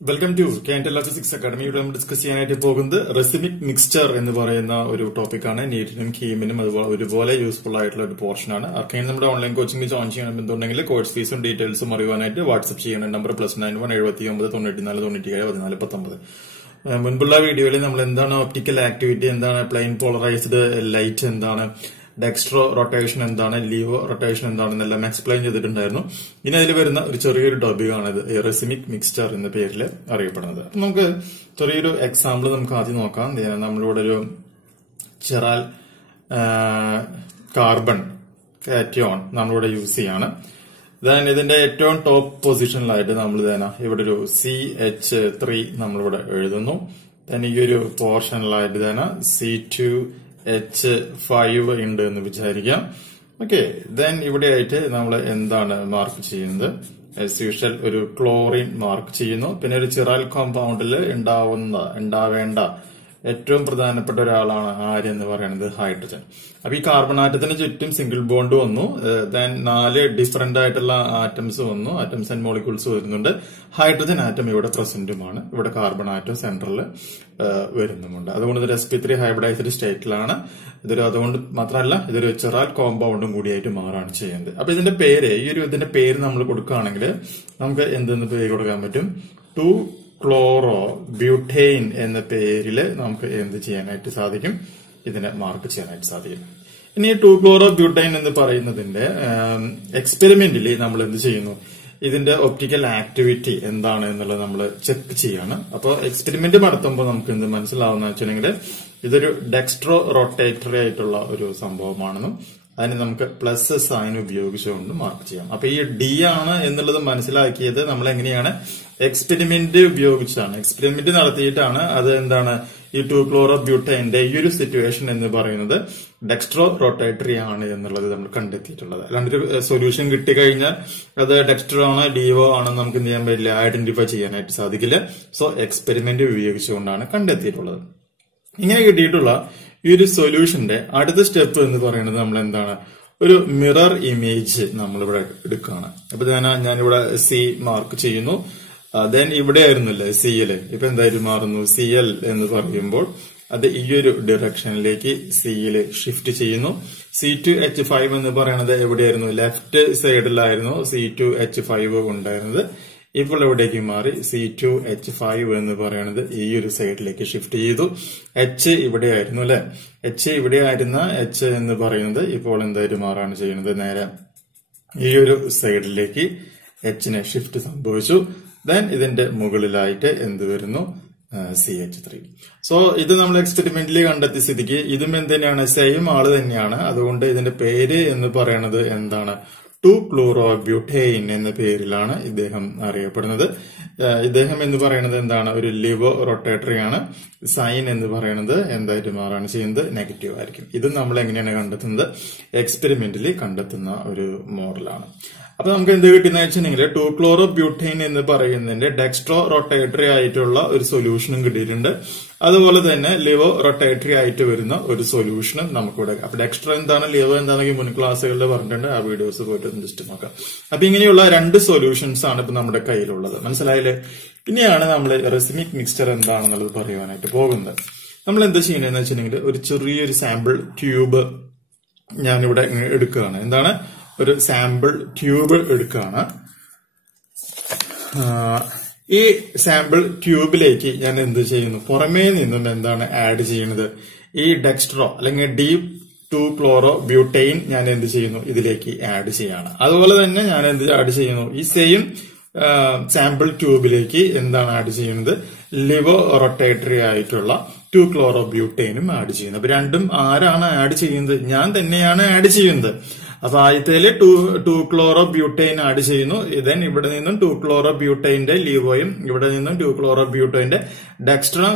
Welcome to കാൻറ്റല physics academy. ഇവിടെ നമ്മൾ ഡിസ്കസ് ചെയ്യാനായിട്ട് പോകുന്നത് റെസിമിക് മിക്സ്ചർ എന്ന് പറയുന്ന ഒരു ടോപ്പിക്കാണ്. നീറ്റിനും കീമിനും അതുപോലെ ഒരുപോലെ യൂസ്ഫുൾ ആയിട്ടുള്ള ഒരു പോർഷനാണ്. ആർക്കെങ്കിലും നമ്മുടെ ഓൺലൈൻ കോച്ചിങ് ജോയിൻ ചെയ്യണമെന്നുണ്ടെങ്കിൽ കോഴ്സ് ഫീസും ഡീറ്റെയിൽസും അറിയുവാനായിട്ട് വാട്സ്ആപ്പ് ചെയ്യണം. നമ്പർ +91 79 94 97 14 19. മുൻപുള്ള വീഡിയോയിൽ നമ്മൾ എന്താണ് ഒപ്റ്റിക്കൽ ആക്ടിവിറ്റി, എന്താണ് പ്ലെയിൻ പോളറൈസ്ഡ് ലൈറ്റ്, എന്താണ് ഡെക്സ്ട്രോ റൊട്ടേഷൻ, എന്താണ് ലീവോ റൊട്ടേഷൻ എന്താണെന്നെല്ലാം എക്സ്പ്ലെയിൻ ചെയ്തിട്ടുണ്ടായിരുന്നു. ഇനി അതിൽ വരുന്ന ഒരു ചെറിയൊരു ടോപ്പിക്കാണ് ഇത് റെസിമിക് മിക്സ്ചർ എന്ന പേരിൽ അറിയപ്പെടുന്നത്. അപ്പൊ നമുക്ക് ചെറിയൊരു എക്സാമ്പിൾ നമുക്ക് ആദ്യം നോക്കാം. നമ്മളിവിടെ ഒരു ചെറാൽ കാർബൺ കാറ്റയോൺ നമ്മളിവിടെ യൂസ് ചെയ്യാണ്. ഇതിന്റെ ഏറ്റവും ടോപ്പ് പൊസിഷനിലായിട്ട് നമ്മൾ ഇവിടെ ഒരു CH3 നമ്മളിവിടെ എഴുതുന്നു. ഈ ഒരു പോർഷനിലായിട്ട് C2H5 ഉണ്ട് എന്ന് വിചാരിക്കാം. ഓക്കെ, ഇവിടെ ആയിട്ട് നമ്മൾ എന്താണ് മാർക്ക് ചെയ്യുന്നത്? ആസ് യൂഷ്വൽ ഒരു ക്ലോറിൻ മാർക്ക് ചെയ്യുന്നു. പിന്നെ ഒരു ചിറാൽ കോമ്പൗണ്ടിൽ ഉണ്ടാവേണ്ട ഏറ്റവും പ്രധാനപ്പെട്ട ഒരാളാണ് ആര് എന്ന് പറയുന്നത്? ഹൈഡ്രജൻ. അപ്പൊ ഈ കാർബൺ ആറ്റത്തിന് ചുറ്റും സിംഗിൾ ബോണ്ട് വന്നു. 4 ഡിഫറെന്റ് ആയിട്ടുള്ള ആറ്റംസ് വന്നു, ആറ്റംസ് ആൻഡ് മോളിക്യൂൾസ് വരുന്നുണ്ട്. ഹൈഡ്രജൻ ആറ്റം ഇവിടെ പ്രസന്റുമാണ്. ഇവിടെ കാർബൺ ആറ്റം സെൻട്രൽ വരുന്നുമുണ്ട്. അതുകൊണ്ട് ഇത് sp3 ഹൈബ്രിഡൈസ്ഡ് സ്റ്റേറ്റിലാണ്. അതുകൊണ്ട് മാത്രമല്ല ഇതൊരു ചിറാൽ കോമ്പൗണ്ടും കൂടിയായിട്ട് മാറാണ് ചെയ്യുന്നത്. അപ്പൊ ഇതിന്റെ പേര് നമ്മൾ കൊടുക്കുകയാണെങ്കിൽ നമുക്ക് എന്തെന്ന് പേര് കൊടുക്കാൻ പറ്റും? 2-ക്ലോറോ ബ്യൂട്ടൈൻ എന്ന പേരിൽ നമുക്ക് എന്ത് ചെയ്യാനായിട്ട് സാധിക്കും? ഇതിനെ മാർക്ക് ചെയ്യാനായിട്ട് സാധിക്കും. ഇനി 2-ക്ലോറോ ബ്യൂട്ടൈൻ എന്ന് പറയുന്നതിന്റെ എക്സ്പെരിമെന്റിൽ നമ്മൾ എന്ത് ചെയ്യുന്നു? ഇതിന്റെ ഒപ്റ്റിക്കൽ ആക്ടിവിറ്റി എന്താണ് എന്നുള്ളത് നമ്മൾ ചെക്ക് ചെയ്യാണ്. അപ്പോൾ എക്സ്പെരിമെന്റ് നടത്തുമ്പോൾ നമുക്ക് എന്ത് മനസ്സിലാവുന്ന വെച്ചിട്ടുണ്ടെങ്കിൽ ഇതൊരു ഡെക്സ്ട്രോ റൊട്ടേറ്ററി ആയിട്ടുള്ള ഒരു സംഭവമാണെന്നും അതിന് നമുക്ക് പ്ലസ് സൈൻ ഉപയോഗിച്ചുകൊണ്ട് മാർക്ക് ചെയ്യാം. അപ്പൊ ഈ D ആണ് എന്നുള്ളത് മനസ്സിലാക്കിയത് നമ്മൾ എങ്ങനെയാണ്? എക്സ്പെരിമെന്റ് ഉപയോഗിച്ചാണ്. എക്സ്പെരിമെന്റ് നടത്തിയിട്ടാണ് അത് എന്താണ് ഈ 2-ക്ലോറോ ബ്യൂട്ടൈന്റെ ഈ ഒരു സിറ്റുവേഷൻ എന്ന് പറയുന്നത് ഡെക്സ്ട്രോ റൊട്ടേറ്ററി ആണ് എന്നുള്ളത് നമ്മൾ കണ്ടെത്തിയിട്ടുള്ളത്. അല്ലാണ്ട് ഒരു സൊല്യൂഷൻ കിട്ടിക്കഴിഞ്ഞാൽ അത് ഡെക്സ്ട്രോ ആണോ ഡിവോ ആണോ നമുക്ക് എന്ത് ചെയ്യാൻ പറ്റില്ല, ഐഡന്റിഫൈ ചെയ്യാനായിട്ട് സാധിക്കില്ല. സോ എക്സ്പെരിമെന്റ് ഉപയോഗിച്ചുകൊണ്ടാണ് കണ്ടെത്തിയിട്ടുള്ളത്. ഇങ്ങനെ കിട്ടിയിട്ടുള്ള ഈ ഒരു സൊല്യൂഷന്റെ അടുത്ത സ്റ്റെപ്പ് എന്ന് പറയുന്നത് നമ്മൾ എന്താണ്? ഒരു മിറർ ഇമേജ് നമ്മളിവിടെ എടുക്കുകയാണ്. അപ്പൊ ഞാനിവിടെ C മാർക്ക് ചെയ്യുന്നു. ഇവിടെ ആയിരുന്നില്ലേ CL, ഇപ്പൊ എന്തായിട്ട് മാറുന്നു? CL എന്ന് പറയുമ്പോൾ അത് ഈ ഒരു ഡയറക്ഷനിലേക്ക് CL ഷിഫ്റ്റ് ചെയ്യുന്നു. C2H5 എന്ന് പറയുന്നത് എവിടെയായിരുന്നു? ലെഫ്റ്റ് സൈഡിലായിരുന്നു C2H5 ഉണ്ടായിരുന്നത്. ഇപ്പോൾ എവിടേക്ക് മാറി? C2H5 എന്ന് പറയുന്നത് ഈ ഒരു സൈഡിലേക്ക് ഷിഫ്റ്റ് ചെയ്തു. H ഇവിടെ ആയിരുന്നു അല്ലെ? ഇവിടെ ആയിരുന്ന H എന്ന് പറയുന്നത് ഇപ്പോൾ എന്തായിട്ട് മാറാണ് ചെയ്യുന്നത്? നേരെ ഈ ഒരു സൈഡിലേക്ക് Hനെ ഷിഫ്റ്റ് സംഭവിച്ചു. ഇതിന്റെ മുകളിലായിട്ട് എന്ത് വരുന്നു? CH3. സോ ഇത് നമ്മൾ എക്സ്പെരിമെന്റിൽ കണ്ടെത്തിയ സ്ഥിതിക്ക് ഇതും എന്തിനാണ്? സെയിം ആള് തന്നെയാണ്. അതുകൊണ്ട് ഇതിന്റെ പേര് എന്ന് പറയുന്നത് എന്താണ്? 2-ക്ലോറോ ബ്യൂട്ടൈൻ എന്ന പേരിലാണ് ഇദ്ദേഹം അറിയപ്പെടുന്നത്. ഇദ്ദേഹം എന്ന് പറയുന്നത് എന്താണ്? ഒരു ലിവോ റൊട്ടേറ്ററി ആണ്. സൈൻ എന്ന് പറയുന്നത് എന്തായിട്ട് മാറാണ് ചെയ്യുന്നത്? നെഗറ്റീവ് ആയിരിക്കും. ഇത് നമ്മൾ എങ്ങനെയാണ് കണ്ടെത്തുന്നത്? എക്സ്പെരിമെന്റിൽ കണ്ടെത്തുന്ന ഒരു മോഡലാണ്. അപ്പൊ നമുക്ക് എന്ത് കിട്ടുന്ന വെച്ചിട്ടുണ്ടെങ്കിൽ 2-ക്ലോറോ ബ്യൂട്ടൈൻ എന്ന് പറയുന്നതിന്റെ ഡെക്സ്ട്രോ റൊട്ടേറ്ററി ആയിട്ടുള്ള ഒരു സൊല്യൂഷനും കിട്ടിയിട്ടുണ്ട്. അതുപോലെ തന്നെ ലിവോ റൊട്ടേറ്ററി ആയിട്ട് വരുന്ന ഒരു സൊല്യൂഷനും നമുക്കിവിടെ. അപ്പൊ ഡെക്സ്ട്രോ എന്താണ്, ലിവോ എന്താണെങ്കിൽ മുൻ ക്ലാസ്സുകളിൽ പറഞ്ഞിട്ടുണ്ട്. ആ വീഡിയോസ് പോയിട്ട് ജസ്റ്റ് നോക്കാം. അപ്പൊ ഇങ്ങനെയുള്ള 2 സൊല്യൂഷൻസ് ആണ് ഇപ്പൊ നമ്മുടെ കയ്യിലുള്ളത്. മനസ്സിലായില്ലേ? ഇനിയാണ് നമ്മൾ റെസിമിക് മിക്സ്ചർ എന്താണെന്നുള്ളത് പറയുവാനായിട്ട് പോകുന്നത്. നമ്മൾ എന്താ ചെയ്യണമെന്ന് വെച്ചിട്ടുണ്ടെങ്കിൽ ഒരു ചെറിയൊരു സാമ്പിൾ ട്യൂബ് ഞാനിവിടെ എടുക്കുകയാണ്. എന്താണ്? ഒരു സാമ്പിൾ ട്യൂബ് എടുക്കുകയാണ്. ഈ സാമ്പിൾ ട്യൂബിലേക്ക് ഞാൻ എന്ത് ചെയ്യുന്നു? പുറമേ നിന്നും എന്താണ് ആഡ് ചെയ്യുന്നത്? ഈ ഡെക്സ്ട്രോ അല്ലെങ്കിൽ D2-ക്ലോറോ ബ്യൂട്ടൈൻ ഞാൻ എന്ത് ചെയ്യുന്നു? ഇതിലേക്ക് ആഡ് ചെയ്യാണ്. അതുപോലെ തന്നെ ഞാൻ എന്ത് ആഡ് ചെയ്യുന്നു? ഈ സെയിം സാമ്പിൾ ട്യൂബിലേക്ക് എന്താണ് ആഡ് ചെയ്യുന്നത്? ലിവോ റൊട്ടേറ്ററി ആയിട്ടുള്ള 2-ക്ലോറോ ബ്യൂട്ടൈനും ആഡ് ചെയ്യുന്നു. അപ്പൊ രണ്ടും ആരാണ് ആഡ് ചെയ്യുന്നത്? ഞാൻ തന്നെയാണ് ആഡ് ചെയ്യുന്നത്. അപ്പൊ ആദ്യത്തേല് 2-ക്ലോറോ ബ്യൂട്ടൈൻ ആഡ് ചെയ്യുന്നു. ഇവിടെ നിന്നും 2-ക്ലോറോ ബ്യൂട്ടൈന്റെ ലീവോയും ഇവിടെ നിന്നും 2-ക്ലോറോ ബ്യൂട്ടൈന്റെ ഡെക്സ്ട്രാ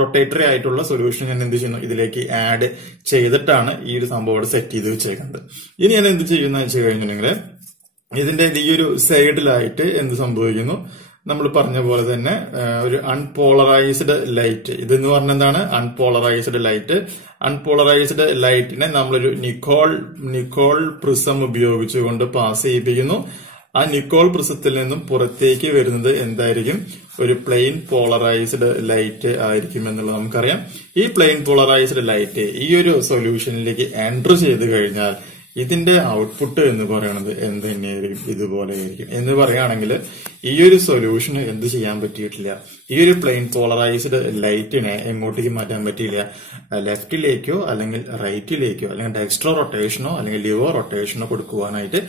റൊട്ടേറ്ററി ആയിട്ടുള്ള സൊല്യൂഷൻ ഞാൻ എന്ത് ചെയ്യുന്നു? ഇതിലേക്ക് ആഡ് ചെയ്തിട്ടാണ് ഈ ഒരു സംഭവം സെറ്റ് ചെയ്ത് വെച്ചേക്കുന്നത്. ഇനി ഞാൻ എന്ത് ചെയ്യുന്ന വെച്ച് കഴിഞ്ഞിട്ടുണ്ടെങ്കിൽ ഇതിന്റെ ഈ ഒരു സൈഡിലായിട്ട് എന്ത് സംഭവിക്കുന്നു? നമ്മൾ പറഞ്ഞ പോലെ തന്നെ ഒരു അൺപോളറൈസ്ഡ് ലൈറ്റ്. ഇതെന്ന് പറഞ്ഞ എന്താണ്? Unpolarised light. അൺപോളറൈസ്ഡ് ലൈറ്റിനെ നമ്മളൊരു നിക്കോൾ പ്രിസം ഉപയോഗിച്ചുകൊണ്ട് പാസ് ചെയ്യിപ്പിക്കുന്നു. ആ നിക്കോൾ പ്രിസത്തിൽ നിന്നും പുറത്തേക്ക് വരുന്നത് എന്തായിരിക്കും? ഒരു പ്ലെയിൻ പോളറൈസ്ഡ് ലൈറ്റ് ആയിരിക്കും എന്നുള്ളത് നമുക്കറിയാം. ഈ പ്ലെയിൻ പോളറൈസ്ഡ് ലൈറ്റ് ഈ ഒരു സൊല്യൂഷനിലേക്ക് എൻറ്റർ ചെയ്ത് കഴിഞ്ഞാൽ ഇതിന്റെ ഔട്ട്പുട്ട് എന്ന് പറയുന്നത് എന്ത് തന്നെയായിരിക്കും? ഇതുപോലെ ആയിരിക്കും. എന്ന് പറയുകയാണെങ്കിൽ ഈ ഒരു സൊല്യൂഷന് എന്ത് ചെയ്യാൻ പറ്റിയിട്ടില്ല? ഈ ഒരു പ്ലെയിൻ പോളറൈസ്ഡ് ലൈറ്റിനെ എങ്ങോട്ടേക്ക് മാറ്റാൻ പറ്റിയില്ല? ലെഫ്റ്റിലേക്കോ അല്ലെങ്കിൽ റൈറ്റിലേക്കോ അല്ലെങ്കിൽ ഡെക്സ്ട്രോ റൊട്ടേഷനോ അല്ലെങ്കിൽ ലിവോ റൊട്ടേഷനോ കൊടുക്കുവാനായിട്ട്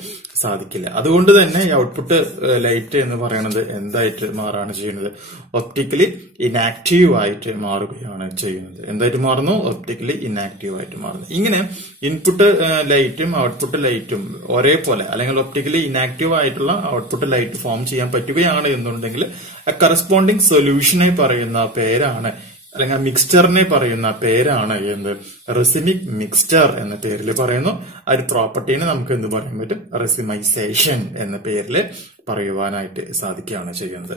സാധിക്കില്ല. അതുകൊണ്ട് തന്നെ ഈ ഔട്ട്പുട്ട് ലൈറ്റ് എന്ന് പറയുന്നത് എന്തായിട്ട് മാറാണ് ചെയ്യുന്നത്? ഒപ്റ്റിക്കലി ഇനാക്റ്റീവ് ആയിട്ട് മാറുകയാണ് ചെയ്യുന്നത്. എന്തായിട്ട് മാറുന്നു? ഒപ്റ്റിക്കലി ഇനാക്റ്റീവ് ആയിട്ട് മാറുന്നു. ഇങ്ങനെ ഇൻപുട്ട് ലൈറ്റും ഔട്ട്പുട്ട് ലൈറ്റും ഒരേപോലെ അല്ലെങ്കിൽ ഒപ്റ്റിക്കലി ഇനാക്റ്റീവ് ആയിട്ടുള്ള ഔട്ട്പുട്ട് ലൈറ്റ് ഫോം ചെയ്യാൻ പറ്റുകയാണ് എന്നുണ്ടെങ്കിൽ കറസ്പോണ്ടിങ് സൊല്യൂഷനെ പറയുന്ന പേരാണ് അല്ലെങ്കിൽ മിക്സ്ചറിനെ പറയുന്ന പേരാണ് എന്ത്? റെസിമിക് മിക്സ്ചർ എന്ന പേരിൽ പറയുന്നു. ആ ഒരു പ്രോപ്പർട്ടീനെ നമുക്ക് എന്ത് പറയാൻ പറ്റും? റെസിമൈസേഷൻ എന്ന പേരിൽ പറയുവാനായിട്ട് സാധിക്കുകയാണ് ചെയ്യുന്നത്.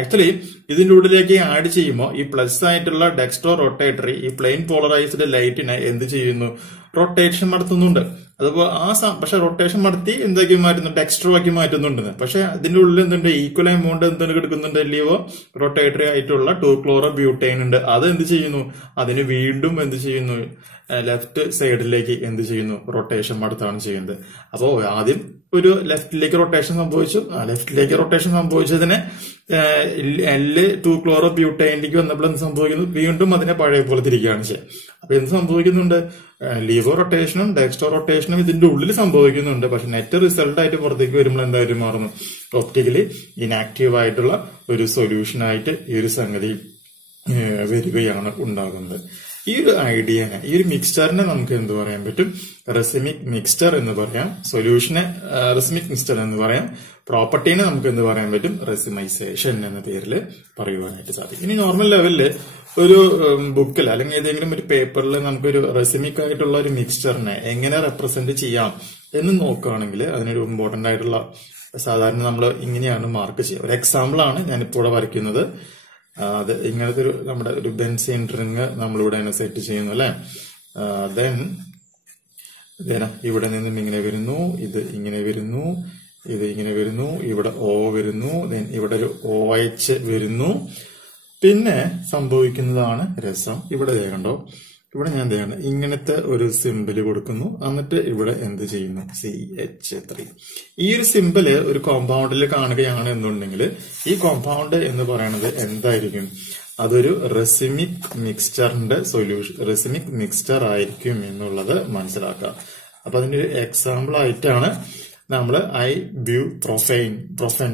ആക്ച്വലി ഇതിന്റെ ഉള്ളിലേക്ക് ആഡ് ചെയ്യുമ്പോൾ ഈ പ്ലസ് ആയിട്ടുള്ള ഡെക്സ്ട്രോ റൊട്ടേറ്ററി ഈ പ്ലെയിൻ പോളറൈസ്ഡ് ലൈറ്റിനെ എന്ത് ചെയ്യുന്നു? റൊട്ടേഷൻ നടത്തുന്നുണ്ട്. അതുപോലെ പക്ഷെ റൊട്ടേഷൻ നടത്തി എന്താക്കി മാറ്റുന്നുണ്ട്? ഡെക്സ്ട്രോ ആക്കി മാറ്റുന്നുണ്ട്. പക്ഷെ അതിന്റെ ഉള്ളിൽ എന്തുണ്ട്? ഈക്വൽ എമൗണ്ട് എന്താണ് കിടക്കുന്നുണ്ട്? ലിവോ റൊട്ടേറ്ററി ആയിട്ടുള്ള 2-chloro-butane ഉണ്ട്. അത് എന്ത് ചെയ്യുന്നു? അതിന് വീണ്ടും എന്ത് ചെയ്യുന്നു? ലെഫ്റ്റ് സൈഡിലേക്ക് എന്ത് ചെയ്യുന്നു? റൊട്ടേഷൻ നടത്താണ് ചെയ്യുന്നത്. അപ്പോ ആദ്യം ഒരു ലെഫ്റ്റിലേക്ക് റൊട്ടേഷൻ സംഭവിച്ചു. ലെഫ്റ്റിലേക്ക് റൊട്ടേഷൻ സംഭവിച്ചതിനെ L2-chloro-butaneലേക്ക് വന്നപ്പോൾ എന്ത് സംഭവിക്കുന്നു? വീണ്ടും അതിനെ പഴയ പോലെ തിരിക്കുകയാണ് ചെയ്യുക. അപ്പൊ എന്ത് സംഭവിക്കുന്നുണ്ട്? ലീവോ റൊട്ടേഷനും ഡെക്സ്ട്രോ റൊട്ടേഷനും ഇതിന്റെ ഉള്ളിൽ സംഭവിക്കുന്നുണ്ട്. പക്ഷെ നെറ്റ് റിസൾട്ട് ആയിട്ട് പുറത്തേക്ക് വരുമ്പോൾ എന്തായിട്ട് മാറുന്നു? ഒപ്റ്റിക്കലി ഇനാക്റ്റീവ് ആയിട്ടുള്ള ഒരു സൊല്യൂഷൻ ആയിട്ട് ഈ ഒരു സംഗതി വരികയാണ് ഉണ്ടാകുന്നത്. ഈ ഒരു ഐഡിയനെ, ഈ ഒരു മിക്സ്ചറിനെ നമുക്ക് എന്ത് പറയാൻ പറ്റും? റെസിമിക് മിക്സ്ചർ എന്ന് പറയാം. സൊല്യൂഷനെ റെസിമിക് മിക്സ്ചർ എന്ന് പറയാം. പ്രോപ്പർട്ടീനെ നമുക്ക് എന്ത് പറയാൻ പറ്റും? റെസിമൈസേഷൻ എന്ന പേരിൽ പറയുവാനായിട്ട് സാധിക്കും. ഇനി നോർമൽ ലെവലില് ഒരു ബുക്കിൽ അല്ലെങ്കിൽ ഏതെങ്കിലും ഒരു പേപ്പറിൽ നമുക്കൊരു റെസിമിക് ആയിട്ടുള്ള ഒരു മിക്സ്ചറിനെ എങ്ങനെ റെപ്രസെന്റ് ചെയ്യാം എന്ന് നോക്കുകയാണെങ്കിൽ അതിനൊരു ഇമ്പോർട്ടന്റ് ആയിട്ടുള്ള സാധാരണ നമ്മൾ ഇങ്ങനെയാണ് മാർക്ക് ചെയ്യുക. ഒരു എക്സാമ്പിൾ ആണ് ഞാനിപ്പോൾ ഇവിടെ വരയ്ക്കുന്നത്. അത് ഇങ്ങനത്തെ ഒരു നമ്മുടെ ഒരു ബെൻസീൻ റിങ് നമ്മളിവിടെ സെറ്റ് ചെയ്യുന്നു അല്ലെ. ദെൻ ഇവിടെ നിന്നും ഇങ്ങനെ വരുന്നു, ഇത് ഇങ്ങനെ വരുന്നു, ഇത് ഇങ്ങനെ വരുന്നു, ഇവിടെ O വരുന്നു, ദെൻ ഇവിടെ ഒരു OH വരുന്നു. പിന്നെ സംഭവിക്കുന്നതാണ് രസം. ഇവിടെ കണ്ടോ, ഇവിടെ ഞാൻ എന്താണ് ഇങ്ങനത്തെ ഒരു സിമ്പിള് കൊടുക്കുന്നു. എന്നിട്ട് ഇവിടെ എന്ത് ചെയ്യുന്നു? CH3. ഈ ഒരു സിമ്പിള് ഒരു കോമ്പൗണ്ടിൽ കാണുകയാണ് എന്നുണ്ടെങ്കിൽ ഈ കോമ്പൗണ്ട് എന്ന് പറയുന്നത് എന്തായിരിക്കും? അതൊരു റെസിമിക് മിക്സ്ചറിന്റെ സൊല്യൂഷൻ, റെസിമിക് മിക്സ്ചർ ആയിരിക്കും എന്നുള്ളത് മനസ്സിലാക്കാം. അപ്പൊ അതിന്റെ ഒരു എക്സാമ്പിൾ ആയിട്ടാണ് നമ്മൾ പ്രൊഫൈൻ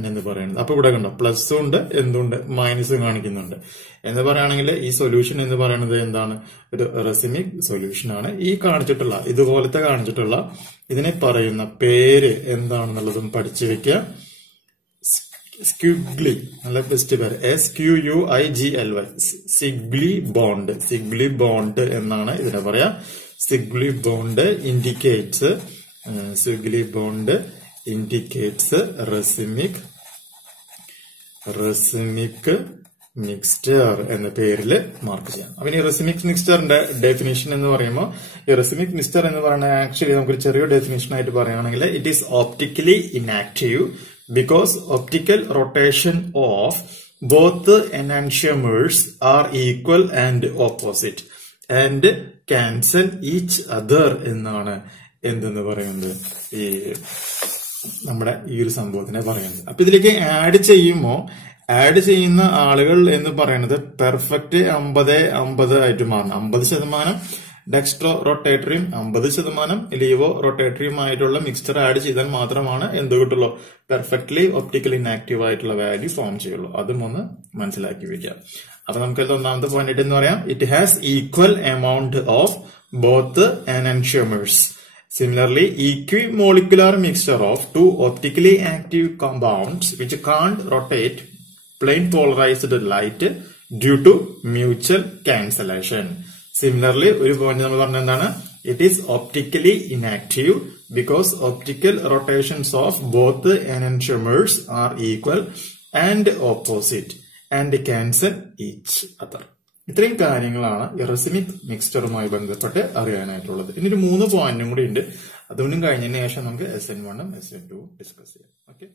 എന്ന് പറയുന്നത്. അപ്പൊ ഇവിടെ കണ്ടോ പ്ലസ് ഉണ്ട്, എന്തുണ്ട്? മൈനസ് കാണിക്കുന്നുണ്ട്. എന്ന് പറയുകയാണെങ്കിൽ ഈ സൊല്യൂഷൻ എന്ന് പറയുന്നത് എന്താണ്? ഒരു റെസിമിക് സൊല്യൂഷൻ ആണ്. ഈ കാണിച്ചിട്ടുള്ള ഇതുപോലത്തെ കാണിച്ചിട്ടുള്ള ഇതിനെ പറയുന്ന പേര് എന്താണെന്നുള്ളതും പഠിച്ചു വെക്കുക. സ്ക്വിഗ്ലി, നല്ല ബെസ്റ്റ് പേര്, SQUIGLY, സിഗ്ലി ബോണ്ട്. സിഗ്ലി ബോണ്ട് എന്നാണ് ഇതിനെ പറയാ. സിഗ്ലി ബോണ്ട് ഇൻഡിക്കേറ്റ്സ് റെസിമിക് മിക്സ്ചർ എന്ന പേരിൽ മാർക്ക് ചെയ്യാം. അപ്പൊ ഈ റെസിമിക് മിക്സ്ചറിന്റെ ഡെഫിനിഷൻ എന്ന് പറയുമ്പോൾ ഈ റെസിമിക് മിക്സ്ചർ എന്ന് പറയുന്നത് ആക്ച്വലി നമുക്കൊരു ചെറിയ ഡെഫിനിഷൻ ആയിട്ട് പറയുകയാണെങ്കിൽ it is optically inactive because optical rotation of both the enantiomers are equal and opposite and cancel each other എന്നാണ് എന്തെന്ന് പറയുന്നത് ഈ നമ്മുടെ ഈ ഒരു സംഭവത്തിനെ പറയുന്നത്. അപ്പൊ ഇതിലേക്ക് ആഡ് ചെയ്യുന്ന ആളുകൾ എന്ന് പറയുന്നത് പെർഫെക്റ്റ് 50-50 ആയിട്ട് മാറണം. 50% ഡെക്സ്ട്രോ റൊട്ടേറ്ററിയും 50% ലീവോ റൊട്ടേറ്ററിയുമായിട്ടുള്ള മിക്സ്ചർ ആഡ് ചെയ്താൽ മാത്രമാണ് എന്ത് കിട്ടുള്ളൂ? പെർഫെക്റ്റ്ലി ഒപ്റ്റിക്കലി ഇനാക്റ്റീവ് ആയിട്ടുള്ള വാല്യൂ ഫോം ചെയ്യുള്ളൂ. അതും ഒന്ന് മനസ്സിലാക്കി വെക്കാം. അപ്പൊ നമുക്ക് ഒന്നാമത്തെ പോയിന്റ് എന്ന് പറയാം, it has equal amount of both enantiomers. Similarly, equimolecular mixture of two optically active compounds which can't rotate plane polarized light due to mutual cancellation. Similarly, ഒരു പോയിന്റ് നമ്മൾ പറഞ്ഞ എന്താണ്? It is optically inactive because optical rotations of both enantiomers are equal and opposite and cancel each other. ഇത്രയും കാര്യങ്ങളാണ് racemic മിക്സ്ചറുമായി ബന്ധപ്പെട്ട് അറിയാനായിട്ടുള്ളത്. ഇനി ഒരു 3 പോയിന്റും കൂടി ഉണ്ട്. അതുകൊണ്ടും കഴിഞ്ഞതിന് ശേഷം നമുക്ക് SN1 ഉം SN2 ഡിസ്കസ് ചെയ്യാം. ഓക്കെ.